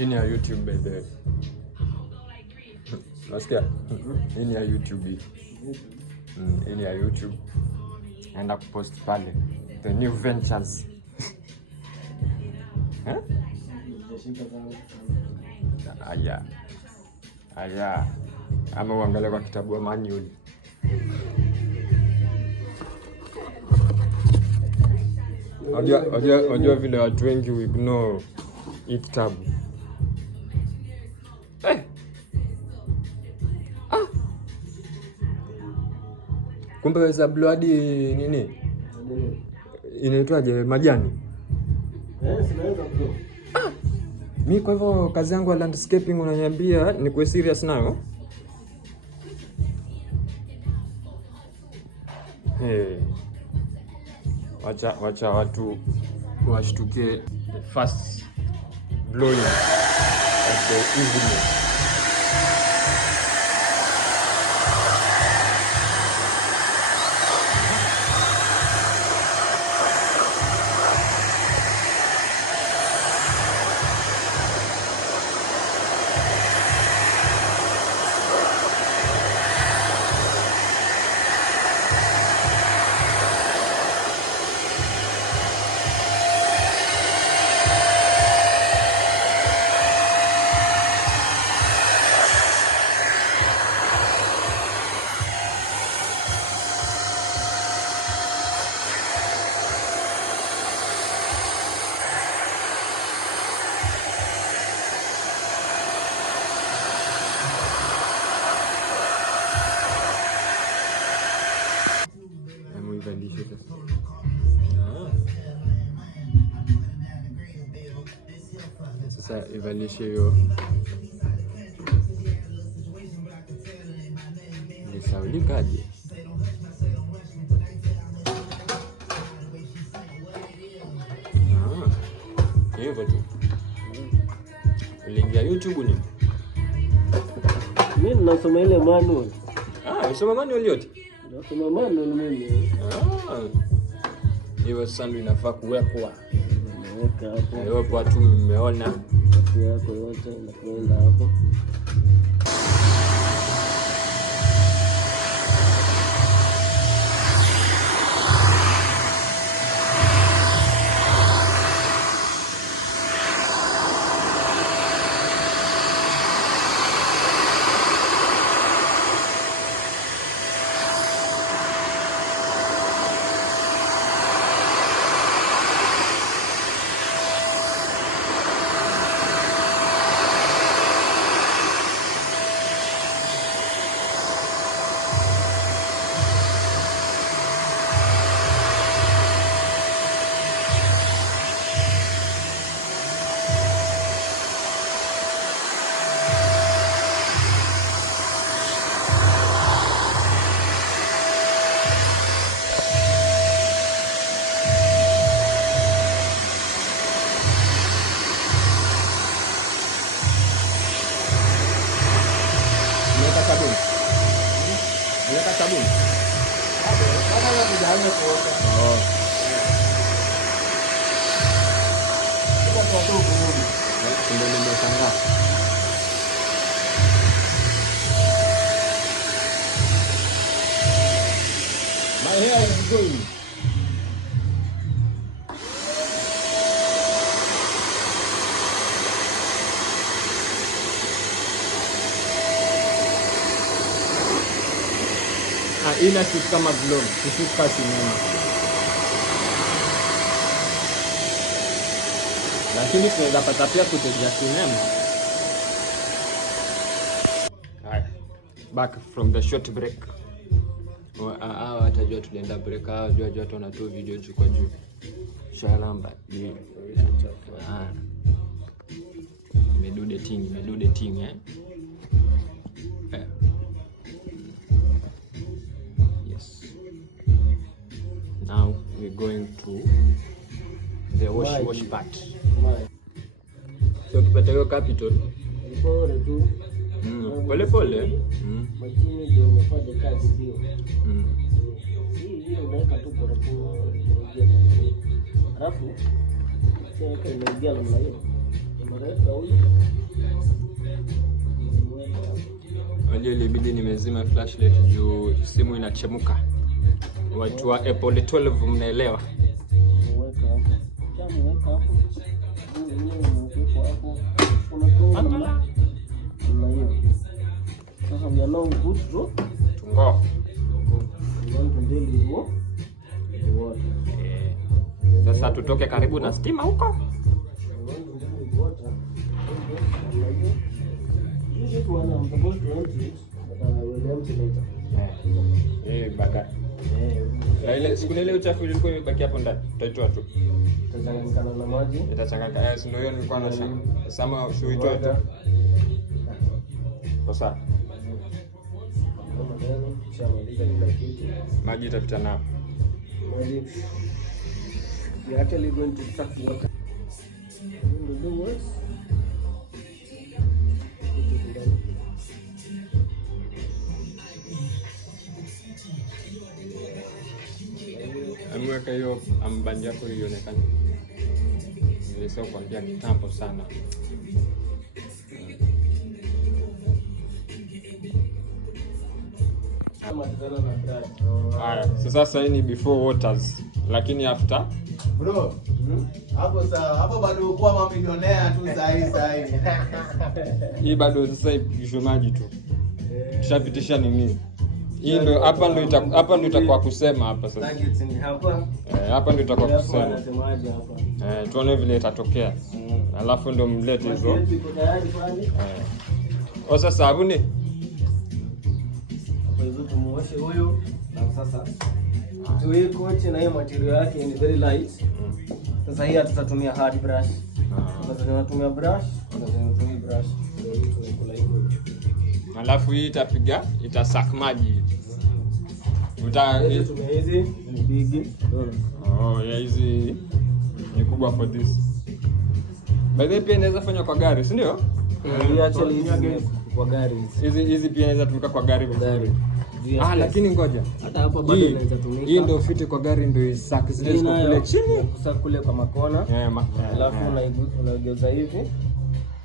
In your YouTube, baby. Nasikia? In your YouTube. In your YouTube. Enda kupost pale. The new ventures. Aya. Ama uangalie kwa kitabu wa manual. Unajua vile watu wengi ignore hii kitabu. Kumbe za blood nini? Inaitwaje majani? Sinaweza bro. Mimi kwa hivyo kazi yangu ya landscaping unaniambia ni kuwe serious nayo? Wacha watu washtuke the first blowing of the evening. Sasa ivalishe hiyo nisaulikaje? Hivyo tu. Uliingia YouTube ni? Mimi nasoma ile manual. Unasoma manual yote? Nasoma manual mimi. Hiyo sasa ndio inafaa kuwekwa. Weka hapo. Leo kwa tu mmeona kazi yako yote inakwenda hapo. Unataka sabuni? Hata kujaanza kuoga. Kwa sababu ndio nimeshangaa. My hair is going. Ila kitu kama vlog, tushuka sinema. Lakini tunaweza pata pia kutegea sinema. Back from the short break. Watajua tulienda break, jua tuona tu video juu kwa juu. Shalamba. Medude ting eh. Now we're going to the wash part. So tupate hiyo capital. Pole tu. Pole. Machine ndio unafanya kazi hiyo. Hii unaweka tu pole. Alafu sasa inaingia namna hiyo. Unaweka huyu imebidi nimezima flashlight juu simu inachemuka. Watu wa Apple 12 mnaelewa. Weka hapo. Jamu weka hapo. Unatoa na hiyo. Sasa we are now good to Tungo. we want to deal with what? Water. Sasa tutoke karibu na stima huko. We want to deal with water. This one I'm supposed to empty it, but I will empty later. Baga. Na ile siku ile uchafu ilikuwa imebaki hapo ndani. Tutaitoa tu. Itachanganyikana na maji. Itachanganyika. Ndio hiyo nilikuwa na shaka. Sama usioitoa tu. Sasa Kama neno kishamaliza kila kitu. maji itapita nao. Maji. We are actually going to suck water. Going to do what? Put it down. Amweka hiyo ambandi yako ionekane. Nilisema kuambia kitambo sana. Sasa hii ni before waters, lakini after bro. Hapo sawa. Hapo bado ukuwa mamilionea tu sahi. hii bado sasa ipisho maji tu. Tushapitisha nini? Hii ndio hapa ndio itakuwa kusema hapa sasa. Hapa ndio itakuwa kusema. Tuone vile itatokea. Alafu ndio mlete hizo. Sasa sabuni. Hapo hizo tumuoshe huyo na sasa tuwe koche na hiyo material yake ni very light. Sasa hii tutatumia hard brush. Sasa tunatumia brush, tunatumia brush. Ndio hii tunakula hivyo. Alafu hii itasak maji. Hizi ni big. Hizi ni kubwa for this. By the way pia inaweza fanywa kwa gari, si ndio? Actually kwa gari. Hizi pia inaweza tumika kwa gari vizuri. Lakini ngoja. Hata hapa bado inaweza tumika. Hii ndio fiti kwa gari ndio isak zile ziko kule chini. Kusa kule kwa makona. Alafu unaigeuza hivi.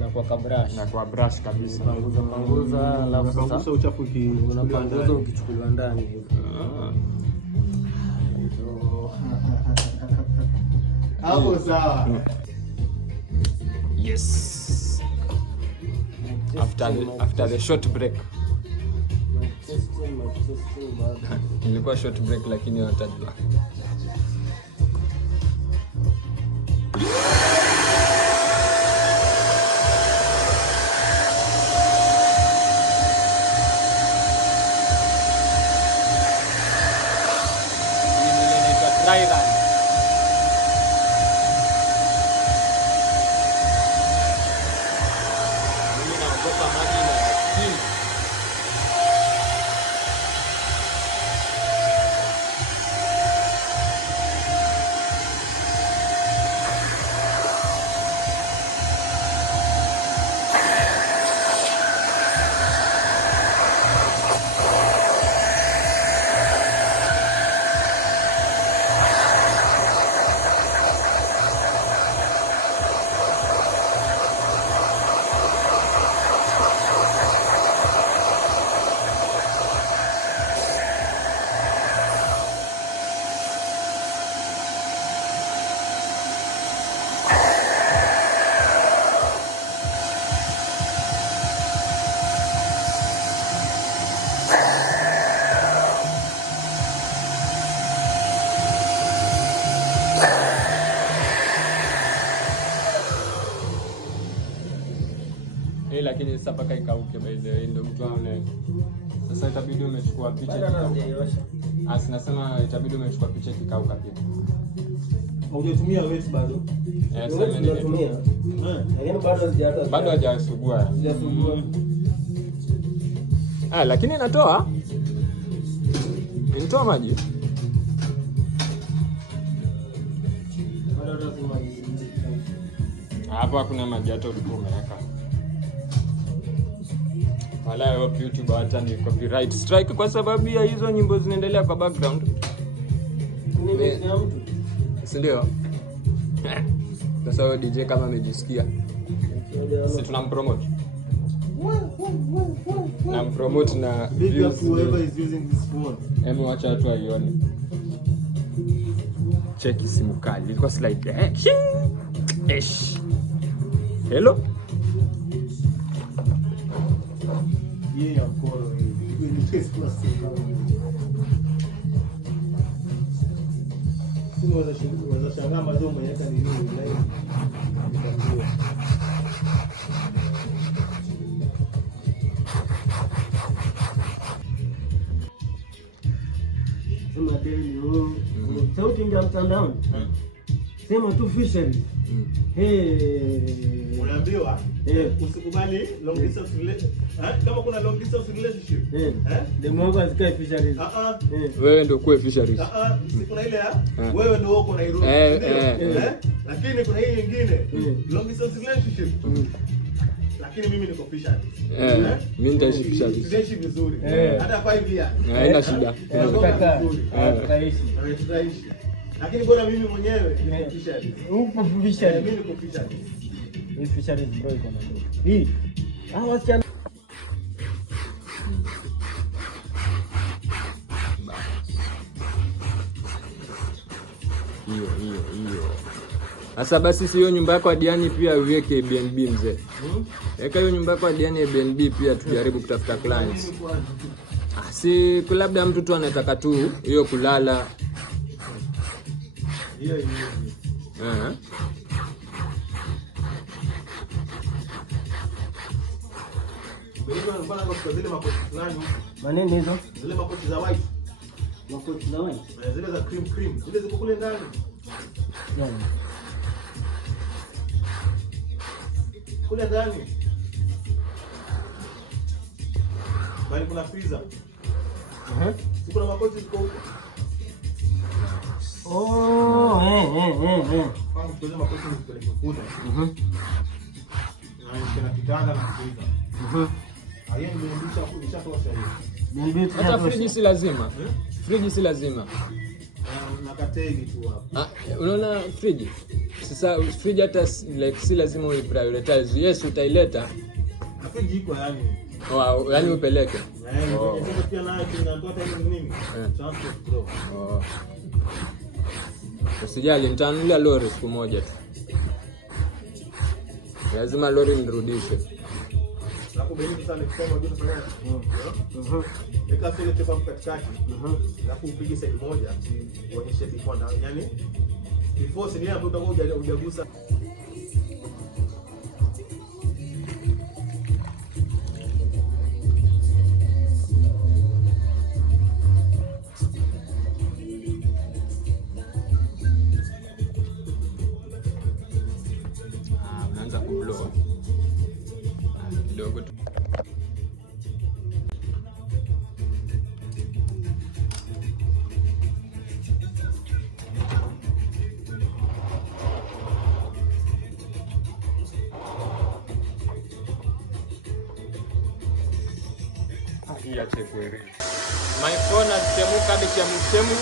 Na kwa brush. Na kwa brush kabisa. Panguza alafu sasa uchafu unapanguza ukichukuliwa ndani hivi. Hapo sawa. Yes. After the short break. Ilikuwa short break lakini watajua. Dry run. Mimi naogopa maji na kini. Lakini sasa paka ikauke by the way ndio mtu aone. Sasa itabidi umechukua picha kikauka. Nasema itabidi umechukua picha kikauka pia. Haujatumia wet bado? Sasa nimetumia. Lakini bado hajasugua. Lakini inatoa maji. Hapa hakuna maji hata ulikuwa umeweka. Wala hope YouTube hata ni copyright strike kwa sababu ya hizo nyimbo zinaendelea kwa background. Si ndio? Sasa wewe DJ kama amejisikia. Si tunampromote. Na promote na Big up views. whoever is using this phone. Hebu wacha watu waione. Cheki simu kali. Ilikuwa slide. Esh. Hello? Yeah, of course. Simu waweza shangaa mazo umeweka nini live. Sema tena sauti ndio mtandaoni. Sema tu fishery. Unaambiwa usikubali long distance relationship. Kama kuna long distance relationship. Demo wako asikae fishery. Wewe ndio kuwe fisheries. Si kuna ile wewe ndio uko Nairobi. Lakini kuna hii nyingine long distance relationship. Lakini mimi niko fisheries. Mimi nitaishi fisheries. Tutaishi vizuri. Hata 5 years. Haina shida. Tutaishi. Lakini bora mimi mwenyewe niko fisheries. Upo fishery. Mimi niko fisheries. Hii fishery bro iko na ndoto. Hii. Wasichana Hiyo. Sasa basi si hiyo nyumba yako Diani pia uweke Airbnb mzee. Weka hiyo nyumba yako Diani Airbnb pia tujaribu kutafuta clients. Si labda mtu tu anataka tu hiyo kulala. Hiyo. Wewe unapanda kwa zile makoti fulani. maneno hizo. Zile makoti za white. Makoti za white. Zile za cream. Zile ziko kule ndani. Yani. Kule ndani. Bali kuna freezer. Kuna makoti ziko huko. Kama tuweze makoti nipeleke kule. Na kitanda na freezer. Hayo ndio nishatoa hiyo. Hata friji si lazima. Friji si lazima. Na kategi tu hapo. Unaona friji? Sasa friji hata like si lazima uiprioritize. Yes, utaileta. Na friji iko yani. Yaani upeleke. Pia nayo tunatoa tena nini? Transport bro. Usijali, nitanunulia lori siku moja tu. Lazima lori nirudishe. Hapo beni sana nikisema unajua tufanya. Nika sio tepa katikati. Alafu upige side moja uonyeshe before na yani before sini hapo utakuwa hujagusa. Unaanza kublow. Kidogo tu. Iache kweli. My phone achemuka hadi chemchemu.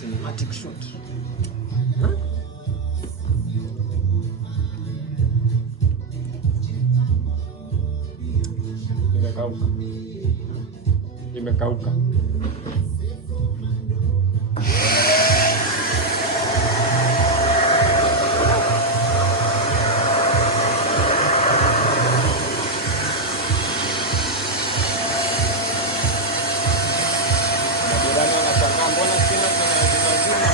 Cinematic shot. Imekauka. Majirani wanashangaa mbona sina tunazima.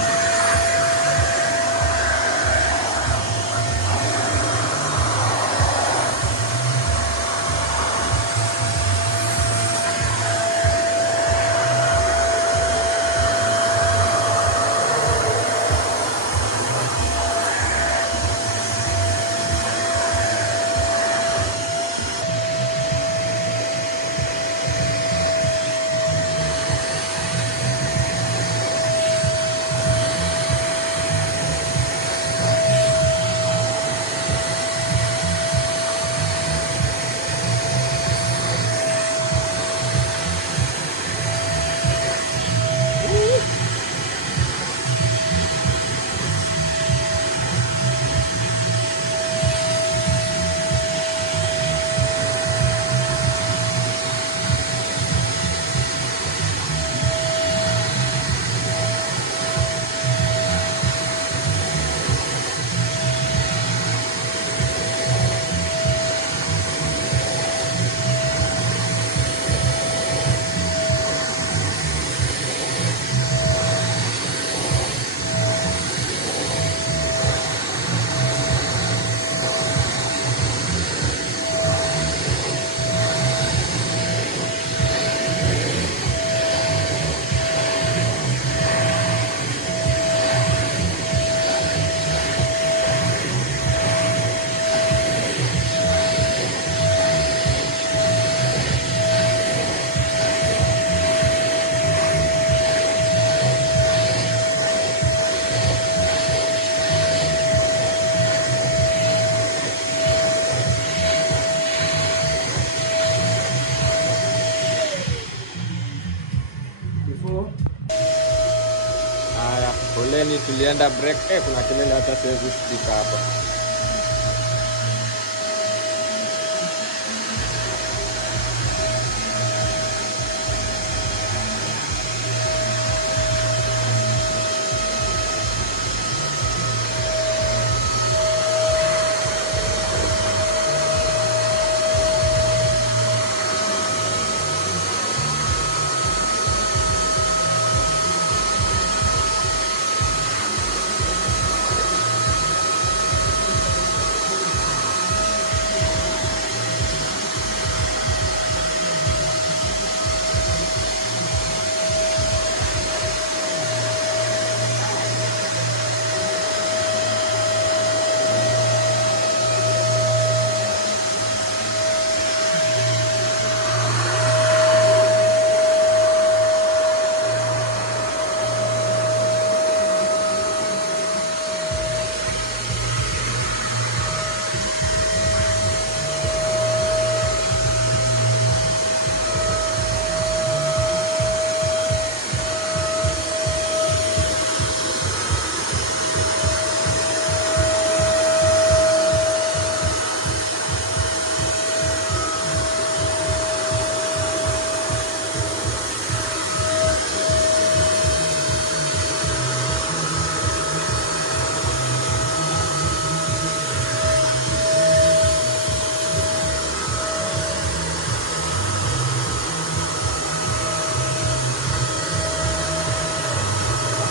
mbeleni tulienda break. Kuna kelele hata siwezi speak hapa.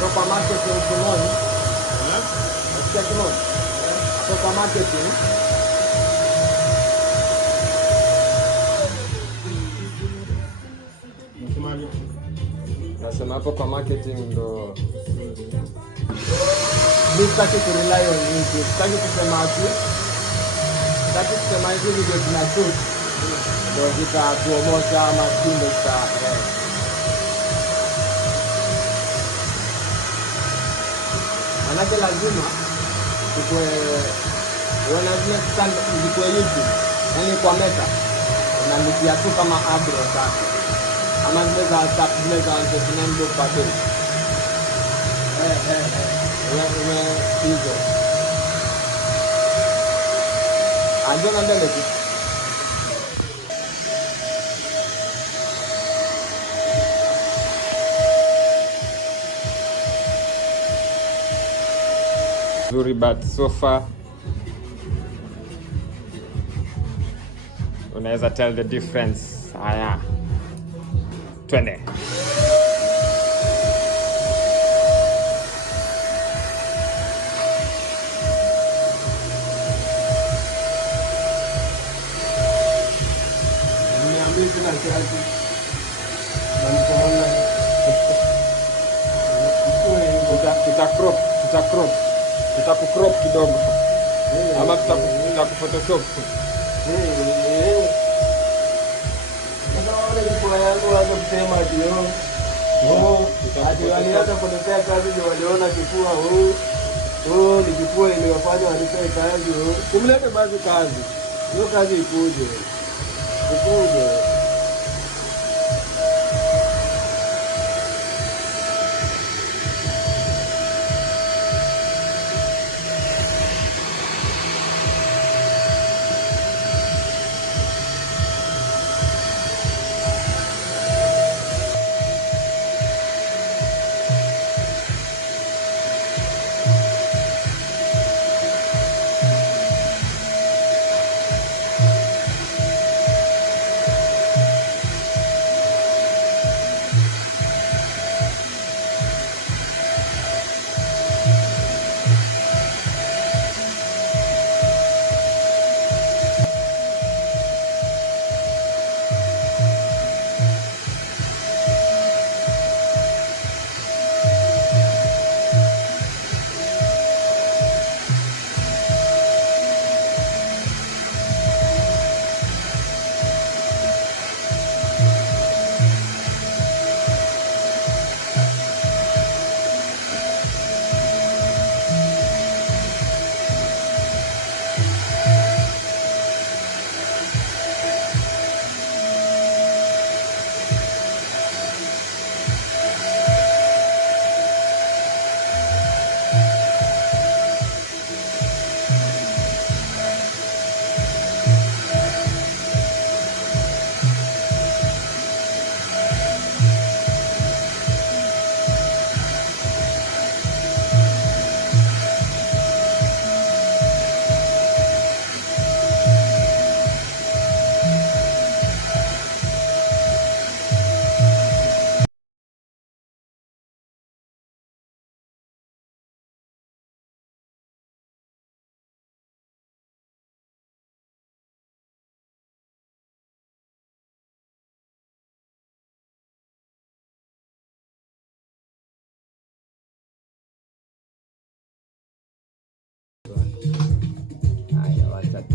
Toka marketing Kimoni. Nasikia Kimoni. Toka marketing. Nasema hapo kwa marketing ndo Sitaki kurely on YouTube. Sitaki kusema ati. Sitaki kusema hivi video tunashoot. Ndio zitapromota ama kindo cha manake lazima tukue wanazime stand zikue YouTube. Yaani kwa meta unalipia tu kama adro sasa. Ama zile za WhatsApp zile za 29 bob per day. Ume hizo. Anjona mbele tu. Zuri, but so far unaweza tell the difference. Haya, twende. Tutakucrop kidogo ama tutakuphotoshop. Walianza kuletea kazi ndio waliona kifua ni kifua iliwafanya walipe kazi. Kumlete basi kazi. Hiyo kazi ikuje.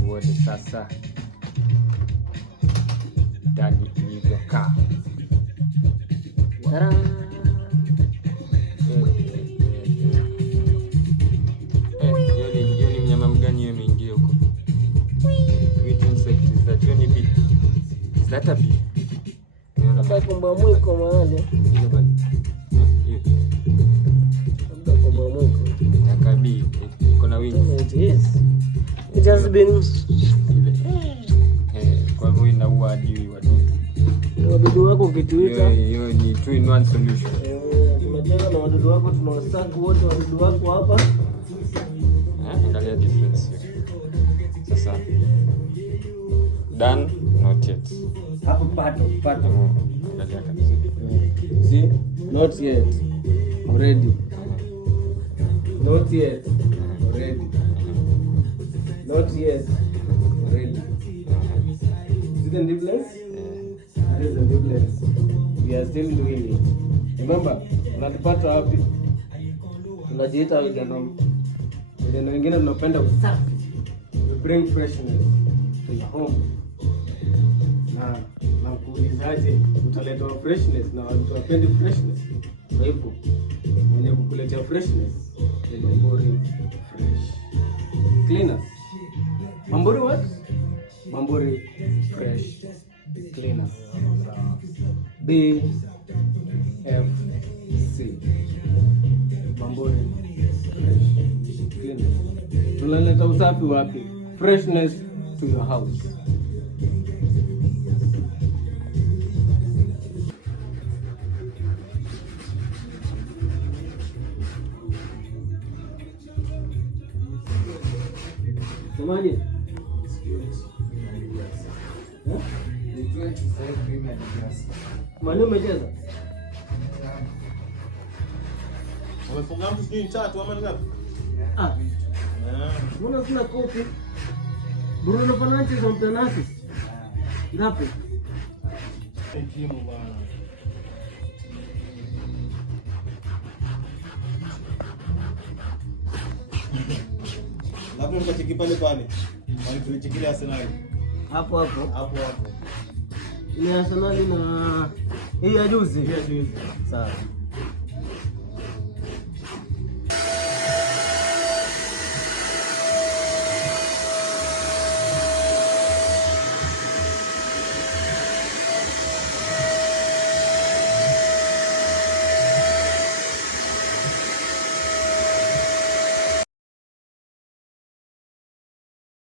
tuone sasa ndani ilivyokaa. Hiyo ni mnyama mgani hiyo imeingia huko? Which insect is that? Hiyo ni bee. Is that a bee? Hapa komba mwiko mahali. Ile bali. Hiyo. Hapa komba mwiko. Akabii iko na wings. It has been kwa hivyo inaua hadi wadudu. Wadudu wako ukituita. Hiyo ni 2-in-1 solution. Tunacheza na wadudu wako, tunawastack wote wadudu wako hapa. Angalia difference here. Sasa done, not yet. Hapo pato. Angalia kabisa. See? Not yet. Already. Not yet. Already. Not yet. Already. See the difference? That is the difference. We are still doing it. Remember, unatupata wapi? Tunajiita vijana wengine tunapenda usafi. We bring freshness to your home. Na kuulizaje utaleta freshness na watu wapendi freshness. Kwa hivyo mwenye kukuletea freshness ni Bamburi Fresh Cleaners. Bamburi what? Bamburi Fresh Cleaners. BFC. Bamburi Fresh Cleaners. Tunaleta usafi wapi? Freshness to your house. Samani. Mani umecheza? Umefunga mtu sijui 3 ama ngapi? Mbona sina kopi? Bruno Fernandes wa Mtanasi. Ngapi? Timu bwana. Labda mkacheki pale. Wale tulichekelea Arsenal. Hapo. Hapo. Ile Arsenal na hii ya juzi. Sawa.